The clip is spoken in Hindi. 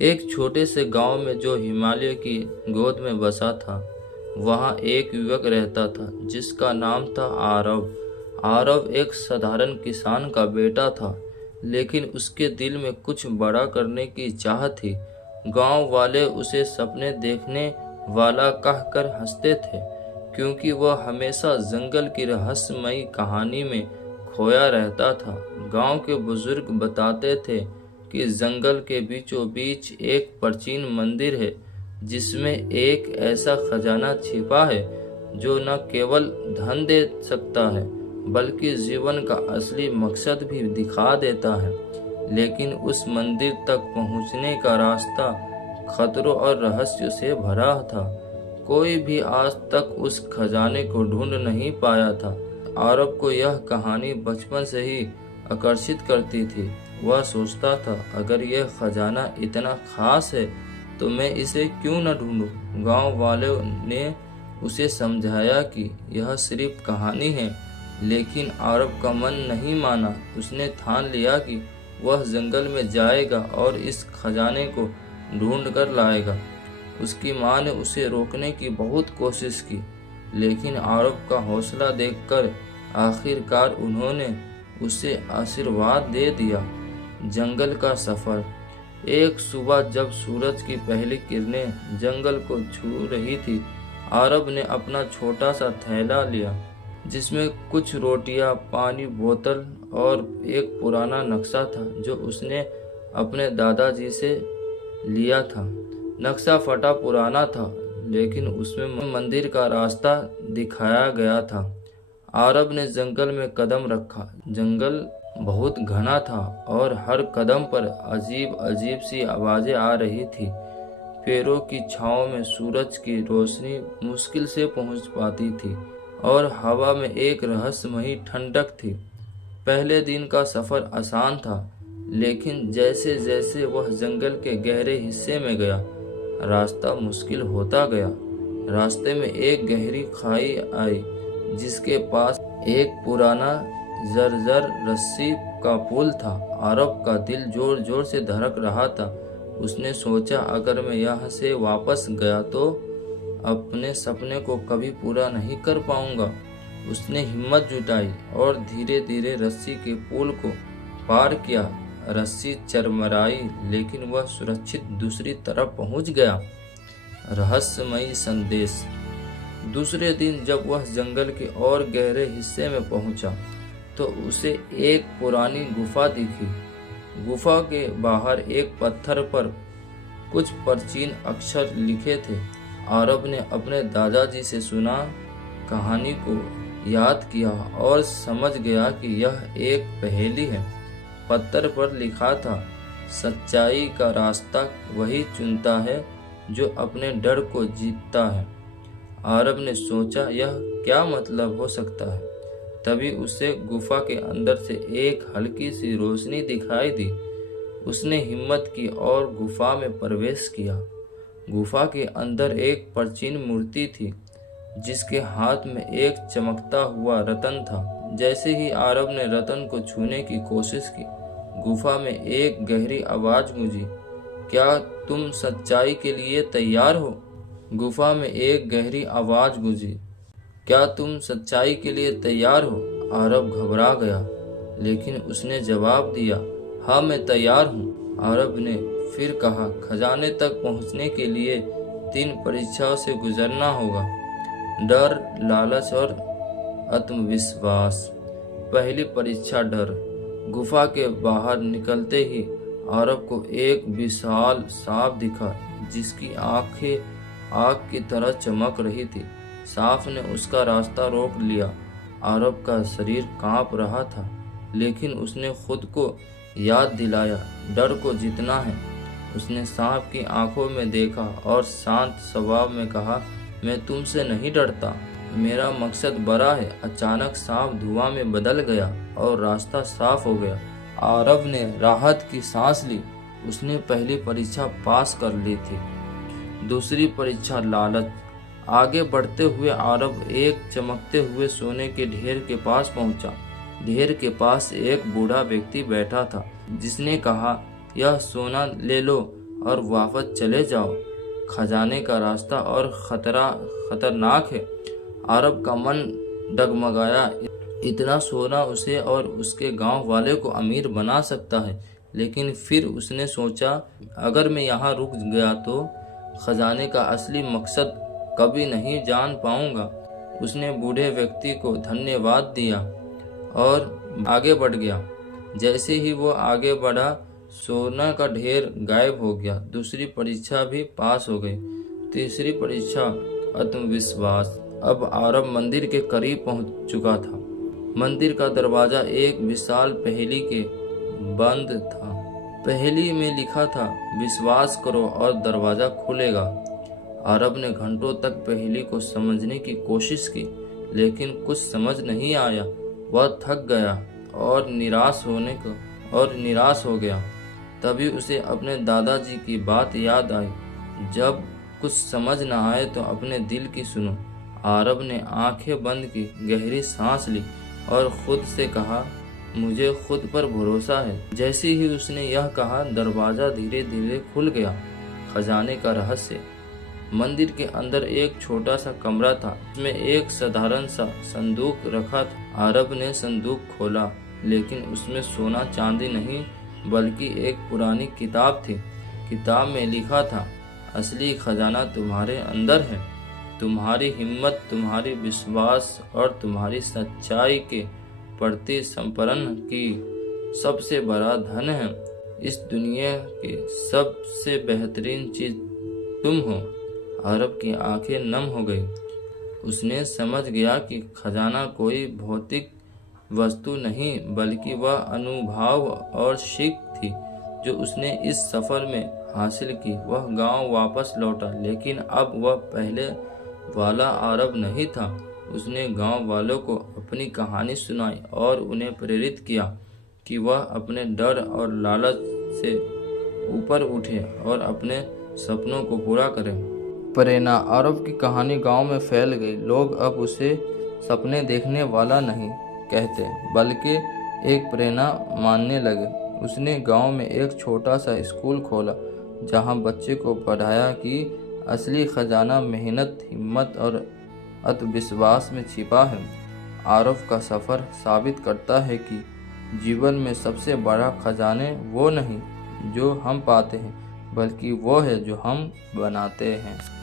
एक छोटे से गांव में जो हिमालय की गोद में बसा था, वहां एक युवक रहता था जिसका नाम था आरव। आरव एक साधारण किसान का बेटा था, लेकिन उसके दिल में कुछ बड़ा करने की चाह थी। गांव वाले उसे सपने देखने वाला कहकर हंसते थे, क्योंकि वह हमेशा जंगल की रहस्यमयी कहानी में खोया रहता था। गांव के बुजुर्ग बताते थे कि जंगल के बीचों बीच एक प्राचीन मंदिर है, जिसमें एक ऐसा खजाना छिपा है जो न केवल धन दे सकता है, बल्कि जीवन का असली मकसद भी दिखा देता है। लेकिन उस मंदिर तक पहुंचने का रास्ता खतरों और रहस्य से भरा था। कोई भी आज तक उस खजाने को ढूंढ नहीं पाया था। आरव को यह कहानी बचपन से ही आकर्षित करती थी। वह सोचता था, अगर यह खजाना इतना खास है तो मैं इसे क्यों न ढूंढूं। गांव वालों ने उसे समझाया कि यह सिर्फ कहानी है, लेकिन आरव का मन नहीं माना। उसने ठान लिया कि वह जंगल में जाएगा और इस खजाने को ढूंढ कर लाएगा। उसकी मां ने उसे रोकने की बहुत कोशिश की, लेकिन आरव का हौसला देखकर आखिरकार उन्होंने उसे आशीर्वाद दे दिया। जंगल का सफर। एक सुबह जब सूरज की पहली किरणें जंगल को छू रही थी, आरव ने अपना छोटा सा थैला लिया, जिसमें कुछ रोटियां, पानी बोतल और एक पुराना नक्शा था जो उसने अपने दादाजी से लिया था। नक्शा फटा पुराना था, लेकिन उसमें मंदिर का रास्ता दिखाया गया था। आरव ने जंगल में कदम रखा। जंगल बहुत घना था और हर कदम पर अजीब अजीब सी आवाजें आ रही थी। पेड़ों की छांव में सूरज की रोशनी मुश्किल से पहुंच पाती थी और हवा में एक रहस्यमयी ठंडक थी। पहले दिन का सफर आसान था, लेकिन जैसे जैसे वह जंगल के गहरे हिस्से में गया, रास्ता मुश्किल होता गया। रास्ते में एक गहरी खाई आई, जिसके पास एक पुराना जर्जर रस्सी का पुल था। आरव का दिल जोर जोर से धड़क रहा था। उसने सोचा, अगर मैं यहाँ से वापस गया तो अपने सपने को कभी पूरा नहीं कर पाऊंगा। उसने हिम्मत जुटाई और धीरे धीरे रस्सी के पुल को पार किया। रस्सी चरमराई, लेकिन वह सुरक्षित दूसरी तरफ पहुंच गया। रहस्यमयी संदेश। दूसरे दिन जब वह जंगल के और गहरे हिस्से में पहुंचा, तो उसे एक पुरानी गुफा दिखी। गुफा के बाहर एक पत्थर पर कुछ प्राचीन अक्षर लिखे थे। आरव ने अपने दादाजी से सुना कहानी को याद किया और समझ गया कि यह एक पहेली है। पत्थर पर लिखा था, सच्चाई का रास्ता वही चुनता है जो अपने डर को जीतता है। आरव ने सोचा, यह क्या मतलब हो सकता है। तभी उसे गुफा के अंदर से एक हल्की सी रोशनी दिखाई दी। उसने हिम्मत की और गुफा में प्रवेश किया। गुफा के अंदर एक प्राचीन मूर्ति थी, जिसके हाथ में एक चमकता हुआ रतन था। जैसे ही आरव ने रतन को छूने की कोशिश की, गुफा में एक गहरी आवाज गूंजी, क्या तुम सच्चाई के लिए तैयार हो? गुफा में एक गहरी आवाज गूंजी, क्या तुम सच्चाई के लिए तैयार हो? आरव घबरा गया, लेकिन उसने जवाब दिया, हाँ मैं तैयार हूँ। आरव ने फिर कहा, खजाने तक पहुँचने के लिए 3 परीक्षाओं से गुजरना होगा, डर, लालच और आत्मविश्वास। पहली परीक्षा डर। गुफा के बाहर निकलते ही आरव को एक विशाल सांप दिखा, जिसकी आंखें आग की तरह चमक रही थी। सांप ने उसका रास्ता रोक लिया। आरव का शरीर कांप रहा था, लेकिन उसने खुद को याद दिलाया, डर को जीतना है। उसने सांप की आंखों में देखा और शांत स्वभाव में कहा, मैं तुमसे नहीं डरता, मेरा मकसद बड़ा है। अचानक सांप धुआं में बदल गया और रास्ता साफ हो गया। आरव ने राहत की सांस ली। उसने पहली परीक्षा पास कर ली थी। दूसरी परीक्षा लालच। आगे बढ़ते हुए आरव एक चमकते हुए सोने के ढेर के पास पहुंचा। ढेर के पास एक बूढ़ा व्यक्ति बैठा था, जिसने कहा, यह सोना ले लो और वापस चले जाओ। खजाने का रास्ता और खतरनाक है। आरब का मन डगमगाया। इतना सोना उसे और उसके गांव वाले को अमीर बना सकता है। लेकिन फिर उसने सोचा, अगर मैं यहाँ रुक गया तो खजाने का असली मकसद कभी नहीं जान पाऊंगा। उसने बूढ़े व्यक्ति को धन्यवाद दिया और आगे बढ़ गया। जैसे ही वो आगे बढ़ा, सोना का ढेर गायब हो गया। दूसरी परीक्षा भी पास हो गई। तीसरी परीक्षा, आत्मविश्वास। अब आरब मंदिर के करीब पहुंच चुका था। मंदिर का दरवाजा एक विशाल पहेली के बंद था। पहेली में लिखा था, विश्वास करो और दरवाजा खुलेगा। आरब ने घंटों तक पहेली को समझने की कोशिश की, लेकिन कुछ समझ नहीं आया। वह थक गया और निराश हो गया। तभी उसे अपने दादाजी की बात याद आई, जब कुछ समझ न आए तो अपने दिल की सुनो। आरब ने आंखें बंद की, गहरी सांस ली और खुद से कहा, मुझे खुद पर भरोसा है। जैसे ही उसने यह कहा, दरवाजा धीरे धीरे खुल गया। खजाने का रहस्य। मंदिर के अंदर एक छोटा सा कमरा था, उसमें एक साधारण सा संदूक रखा था। आरब ने संदूक खोला, लेकिन उसमें सोना चांदी नहीं बल्कि एक पुरानी किताब थी। किताब में लिखा था, असली खजाना तुम्हारे अंदर है। तुम्हारी हिम्मत, तुम्हारी विश्वास और तुम्हारी सच्चाई के प्रति समर्पण की सबसे बड़ा धन है। इस दुनिया की सबसे बेहतरीन चीज तुम हो। अरब की आंखें नम हो गई। उसने समझ गया कि खजाना कोई भौतिक वस्तु नहीं बल्कि वह अनुभव और सीख थी जो उसने इस सफर में हासिल की। वह गांव वापस लौटा, लेकिन अब वह पहले वाला अरब नहीं था। उसने गांव वालों को अपनी कहानी सुनाई और उन्हें प्रेरित किया कि वह अपने डर और लालच से ऊपर उठे और अपने सपनों को पूरा करें। प्रेरणा। अरब की कहानी गांव में फैल गई। लोग अब उसे सपने देखने वाला नहीं कहते बल्कि एक प्रेरणा मानने लगे। उसने गांव में एक छोटा सा स्कूल खोला जहां बच्चे को पढ़ाया कि असली खजाना मेहनत, हिम्मत और आत्मविश्वास में छिपा है। आरब का सफ़र साबित करता है कि जीवन में सबसे बड़ा खजाने वो नहीं जो हम पाते हैं बल्कि वो है जो हम बनाते हैं।